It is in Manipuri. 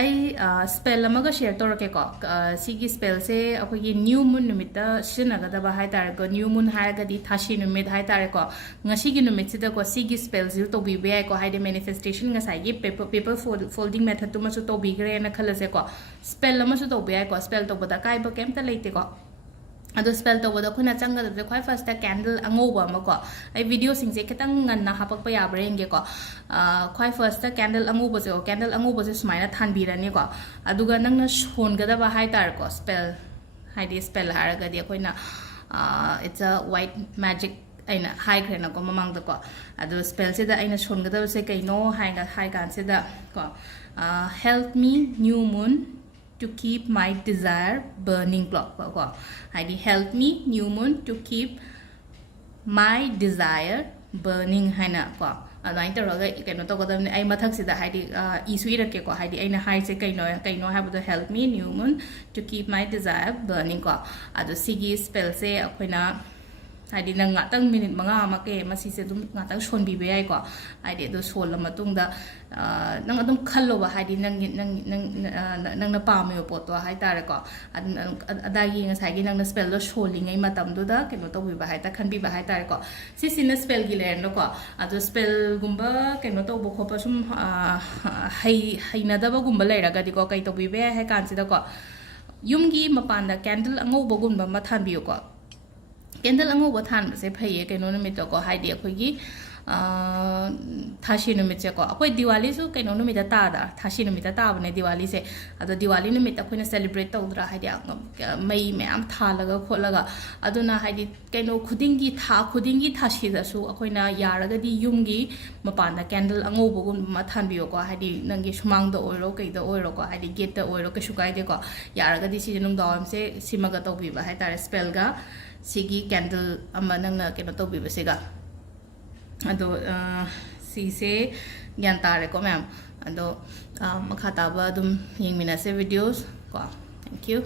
I spell amaga share torake ko sigi spell se akogi new moon numita sinaga ba hai tar ko new moon haraga di Thasi numit hai tar ko ngasi gi numit sida ko sigi spell zero to bi be ko hai de manifestation nga sai gi paper folding method to ma su to bi gre na khala se ko spell ama su to be ko spell to bada kai ba kem ta leite ko ado spell to boda khuna changa de khoi first ta candle angoba ma ko ai video sing je ketang ngan na hapak pa ya brenge ko khoi first ta candle angoba je sumaina than bi rani ko aduga nang na shon ga da ba hai tar ko spell hai di spell har ga di khoina it's a white magic aina high grena ko mamang da ko ado spell se da aina shon ga da se kai no hai ga hai kan se da ko help me new moon to keep my desire burning clock ko haidi help me new moon to keep my desire burning haina ko adain taraga keno to kodam ai mathak sida haidi isu irake ko haidi aina hai se kaino habu to help me new moon to keep my desire burning ko ado sigi spell se akoina haidi nang ngatang minute manga make masi se dum ngatang shon bi be ai ko haidi do sol la matung da nang adum khallo ba haidi nang na pa me po to hai tare ko adagi nga sai gi nang na spell do sholing ai matam do da keno to bi ba hai ta khan bi ba hai tare ko si sin spell gi len do ko ado spell gumba keno to bo ko pa sum hai na da ba gumba le ra ga di ko kai to bi be hai kan si da ko yum gi mapan da candle ango bo gumba ma than bi ko candle ango ba than se phaiye keno numit ko haidi akhoi Thasi numit se ko akoi Diwali su kaino numit ta da Thasi numit ta bane Diwali se ado Diwali numit akhoi celebrate tawdra haidi mai ma'am thalaga kholaga aduna haidi kaino khudingi Thasi da su akhoi na yaraga di yumgi mapan da candle ango bogun ma than bi ko haidi nangi sumang da oiro kai da oiro ko haidi gate da oiro ke shukai de ko yaraga di si nung dawam se simaga to bi ba hai tar spell ga sigi candle ama nang na keno to bi ba se ga ado si se gyan tare ko ma'am ado makha ta ba dum ying mina se videos ko thank you